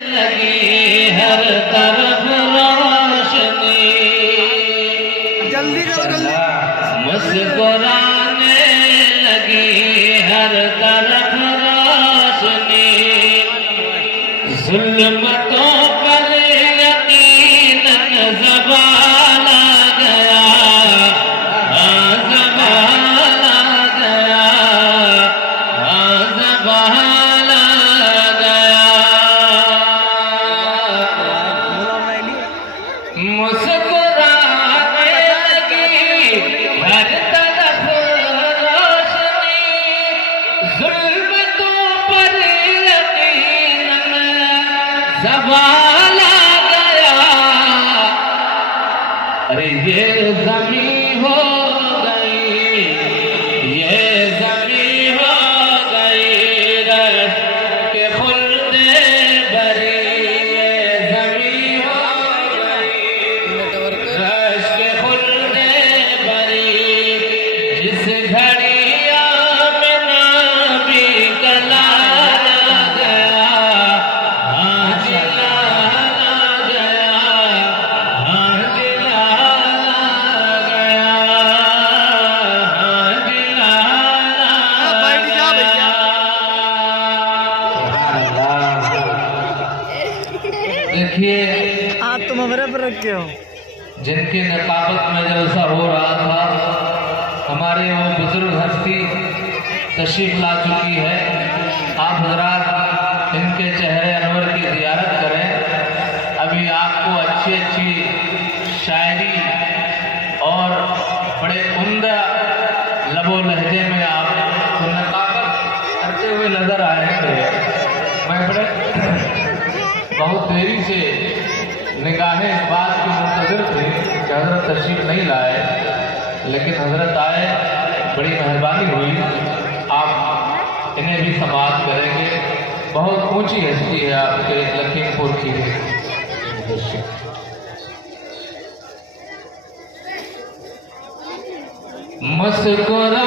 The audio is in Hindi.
लगी हर तरफ रोशनी, जल्दी करो जल्दी। मुस्कुराने लगी हर तरफ रोशनी, जुल्मतों पर यकीनन ज़वाल आ गया, ज़वाल आ गया, ज़वाल आ गया। मुस्कुराने लगी हर तरफ रोशनी, जुल्मतों पर यकीनन ज़वाल आ गया। अरे ये ज़मीं हो गई, ये ज़मीं हो गई रश के खुल्दे भरी, ये ज़मीं हो गई रश के खुल्दे भरी, जिस घड़िया में नाबी कलाल आ गया, हाँ जलाल आ गया, हाँ जलाल आ गया, हाँ जलाल आ गया। देखिए, आप तुम हमारे पर रखे हो। जिनके नकाबत में जलसा हो रहा था, हमारे वो बुजुर्ग हस्ती तशरीफ ला चुकी है। आप हजरात इनके चेहरे अनवर की ज़ियारत करें। अभी आपको अच्छी अच्छी शायरी और बड़े उम्दा लबो लहजे में आप नकाबत करते हुए नजर आएंगे। मैं बड़े बहुत देरी से निगाहें इस बात की मुंतज़िर थे कि हज़रत तशरीफ नहीं लाए, लेकिन हज़रत आए, बड़ी मेहरबानी हुई। आप इन्हें भी समाअत करेंगे। बहुत ऊंची हस्ती है आपके लखीमपुर की। मुस्कुरा